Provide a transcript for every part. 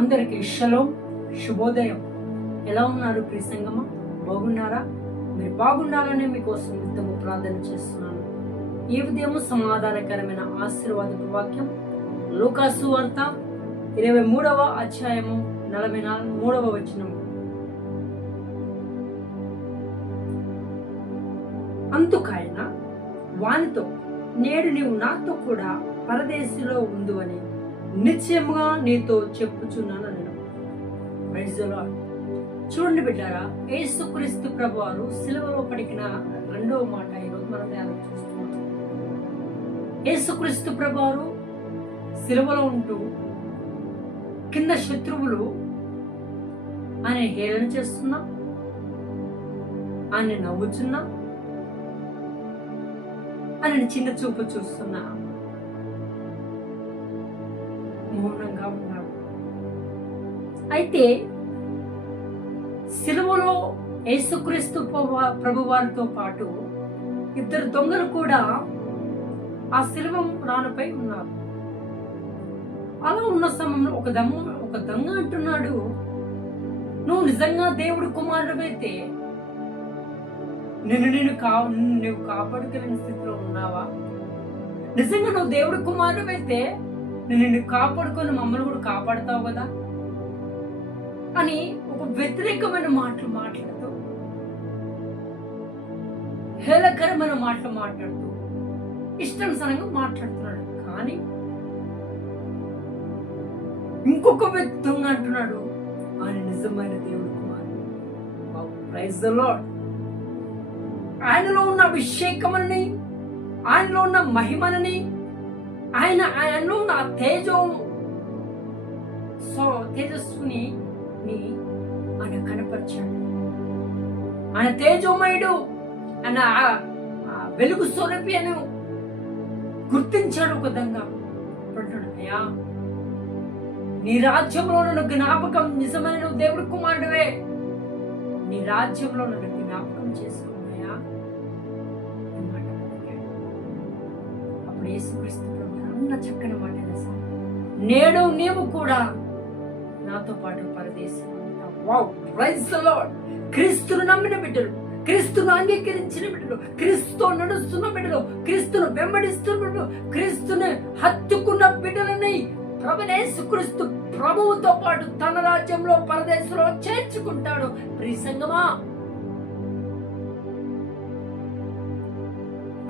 అందరికీ షలోం, శుభోదయం. ఎలా ఉన్నారు ప్రియ సంగమా? బాగున్నారా? మీరు బాగుండాలని మీకోసం నిత్యము ప్రార్థన చేస్తున్నాను. ఈ ఉదయం సమాధానకరమైన ఆశీర్వాదపు వాక్యం లూకాసు వార్త 23వ అధ్యాయము 43వ వచనం. అందుకైన వానితో, నేడు నీవు నాతో కూడా పరదేశిలో ఉండు అని నిశ్చయముగా నీతో చెప్పుచున్నాను నేను. Praise the Lord. చూడండి బిడ్డారా, యేసుక్రీస్తు ప్రభువారు సిలువలో పలికిన రెండవ మాట ఈరోజు మనం ధ్యానం చేస్తున్నాం. యేసుక్రీస్తు ప్రభువారు సిలువలో ఉంటూ కింద శత్రువులు ఆయన హేళన చేస్తున్నా, ఆయన నవ్వుచున్నా, ఆయన చిన్న చూపు చూస్తున్నా మౌనంగా ఉన్నాడు. అయితే సిలువలో యేసుక్రీస్తు ప్రభువారితో పాటు ఇద్దరు దొంగలు కూడా ఆ సిలువ రానుపై ఉన్నారు. అలా ఉన్న సమయంలో ఒక దొంగ అంటున్నాడు, నువ్వు నిజంగా దేవుడు కుమారుడైతే నువ్వు కాపాడుకోలేని స్థితిలో ఉన్నావా? నిజంగా నువ్వు దేవుడు కుమారుడైతే నిన్ను కాపాడుకొని మమ్మల్ని కూడా కాపాడుతావు కదా అని ఒక వ్యతిరేకమైన మాటలు మాట్లాడుతూ, హేళకరమైన మాటలు మాట్లాడుతూ ఇష్టానుసారంగా మాట్లాడుతున్నాడు. కానీ ఇంకొక వ్యక్తి అంటున్నాడు, ఆయన నిజమైన దేవుడు కుమారుడు. Praise the Lord. ఆయనలో ఉన్న అభిషేకమని, ఆయనలో ఉన్న మహిమని, ఆయనలో ఉన్న తేజస్సుని ఆయన కనపరిచాడు. ఆయన తేజోమయుడు, ఆయన వెలుగు స్వరూపి అని గుర్తించాడు. ఒక విధంగా అయ్యా, నీ రాజ్యంలో నన్ను జ్ఞాపకం, నిజమైన దేవుడు కుమారుడువే, నీ రాజ్యంలో నన్ను జ్ఞాపకం చేసుకున్నాయా అప్పుడు యేసుక్రీస్తు అన్న చక్కని మాట తెలుసా, నేడు నీవు కూడా నాతో పాటు పరదేశంలో ఉంటావు. Wow, praise the Lord. క్రీస్తును నమ్మిన బిడ్డలు, క్రీస్తును అంగీకరించిన బిడ్డలు, క్రీస్తుతో నడుస్తున్న బిడ్డలు, క్రీస్తును వెంబడిస్తున్న బిడ్డలు, క్రీస్తుని హత్తుకున్న బిడ్డలని యేసుక్రీస్తు ప్రభువుతో పాటు తన రాజ్యంలో పరదేశంలో చేర్చుకుంటాడు. ప్రియ సంగమా,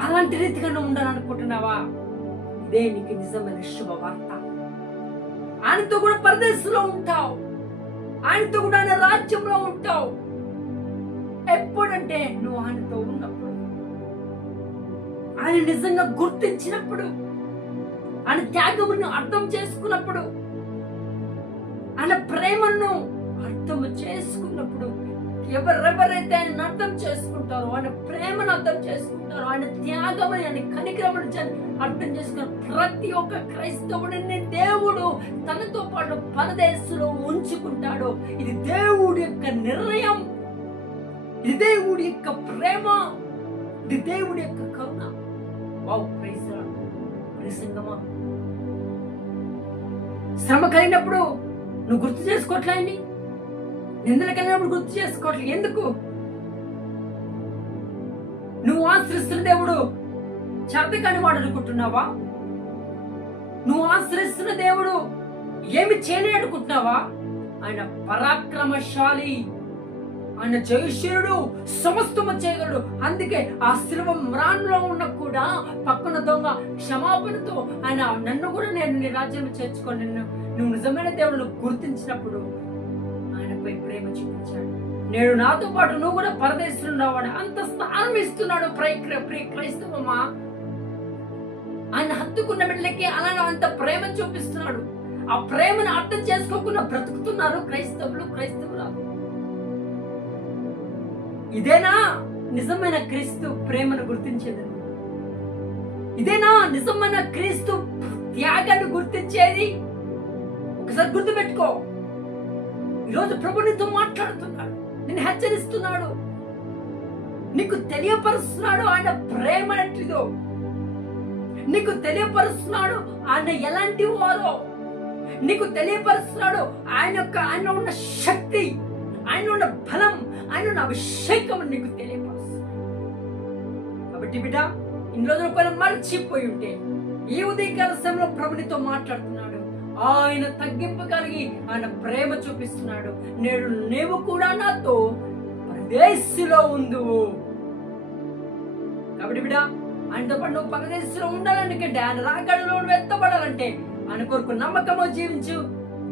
అలాంటి రీతిగా నువ్వు ఉండాలనుకుంటున్నావా? ఇదే నీకు నిజమైన శుభవార్త. ఆయనతో కూడా పరదేశంలో ఉంటావు, ఆయనతో కూడా ఆయన రాజ్యంలో ఉంటావు. ఎప్పుడంటే నువ్వు ఆయనతో ఉన్నప్పుడు, ఆయన నిజంగా గుర్తించినప్పుడు, ఆయన త్యాగమును అర్థం చేసుకున్నప్పుడు, ఆయన ప్రేమను అర్థం చేసుకున్నప్పుడు, ఎవరెవరైతే ఆయన అర్థం చేసుకుంటారో, ఆయన ప్రేమను అర్థం చేసుకుంటారో, ఆయన త్యాగమని, ఆయన కనికరమని అర్థం చేసుకున్న ప్రతి ఒక్క క్రైస్తవుడిని దేవుడు తనతో పాటు పరదేశంలో ఉంచుకుంటాడు. ఇది దేవుడి యొక్క నిర్ణయం, ఇది దేవుడి యొక్క ప్రేమ, ఇది దేవుడి యొక్క కరుణ. Wow, praise the Lord. ప్రియ సంగమా, శ్రమ కలిగినప్పుడు నువ్వు గుర్తు చేసుకోవట్లేండి, నిందలు కలిగినప్పుడు గుర్తు చేసుకోవట్లేదు. ఎందుకు? నువ్వు ఆశ్రయిస్తున్న దేవుడు చేతకాని వాడు అనుకుంటున్నావా? నువ్వు ఆశ్రయిస్తున్న దేవుడు ఏమి చేయని అనుకుంటున్నావా? ఆయన పరాక్రమశాలి, ఆయన జయశీలుడు, సమస్తము చేయగలడు. అందుకే ఆ శిలువ మ్రాన్లో ఉన్న కూడా పక్కన దొంగ క్షమాపణతో ఆయన, నన్ను కూడా నేను నీ రాజ్యంలో చేర్చుకోండి, నువ్వు నిజమైన దేవుడు గుర్తించినప్పుడు ఆయనపై ప్రేమ చూపించాడు. నేడు నాతో పాటు నువ్వు కూడా పరదేశంలో ఉన్నావాడు అంత స్థానం ఇస్తున్నాడు. ప్రియ క్రైస్తవమా, ఆయన హత్తుకున్న బిడ్డలకి అలా అంత ప్రేమ చూపిస్తున్నాడు. ఆ ప్రేమను అర్థం చేసుకోకుండా బ్రతుకుతున్నారు క్రైస్తవురాలు. ఇదేనా నిజమైన క్రీస్తు ప్రేమను గుర్తించేది? ఇదేనా నిజమైన క్రీస్తు త్యాగాన్ని గుర్తించేది? ఒకసారి గుర్తుపెట్టుకో. ఈరోజు ప్రభు నీతో మాట్లాడుతున్నాడు, నిన్ను హెచ్చరిస్తున్నాడు, నీకు తెలియపరుస్తున్నాడు ఆయన ప్రేమ ఎట్టిదో, నీకు తెలియపరుస్తున్నాడు ఆయన ఎలాంటి వారో. నీకు తెలియపరుస్తున్నాడు. ఆయన ఉన్న శక్తి, ఆయన ఉన్న బలం, ఆయన ఉన్న అభిషేకం నీకు తెలియపరుస్తున్నాడు. కాబట్టి బిడ్డ, ఇన్ని రోజులు కొన్ని మర్చిపోయి ఉంటే ఈ ఉదయకాల సమయంలో ప్రభునితో మాట్లాడుతున్నాడు. ఆయన తగ్గింపు కలిగి ఆయన ప్రేమ చూపిస్తున్నాడు. నేడు నీవు కూడా నాతో పరదేశంలో ఉందువు. కాబట్టి బిడ్డ, ఆయనతో పాటు నువ్వు పరదేశంలో ఉండాలనుకంటే, ఆయన రాకడలో నువ్వు ఎత్తబడాలంటే ఆయన కొరకు నమ్మకము జీవించు.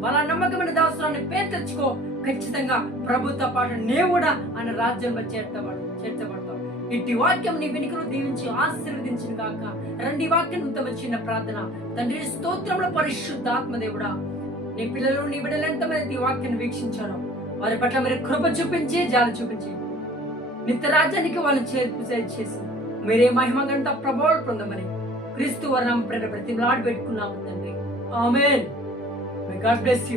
వాళ్ళ నమ్మకమైన దాసురాన్ని పేరు తెచ్చుకో. ఖచ్చితంగా ప్రభుతో పాటు నీవు కూడా ఆయన రాజ్యంలో చేర్చబడతావు. ఇట్టి వాక్యం నీ వెనుకలు దీవించి ఆశీర్వదించిన కాక. రండి వాక్యం చిన్న ప్రార్థన. తండ్రి స్తోత్రంలో పరిశుద్ధాత్మదేవుడా, నీ పిల్లలు నీ బిడ్డలు ఎంతమంది ఈ వాక్యాన్ని వీక్షించారో వారి పట్ల మీరు కృప చూపించి జాలి చూపించి నిత్య రాజ్యానికి వాళ్ళని చేసి మీరే మహిమ గంట ప్రభావాలు పొందమని క్రీస్తు వర్ణం ప్రతిమలాడి పెట్టుకున్నాము తండ్రి. ఆమేన్. May God bless you.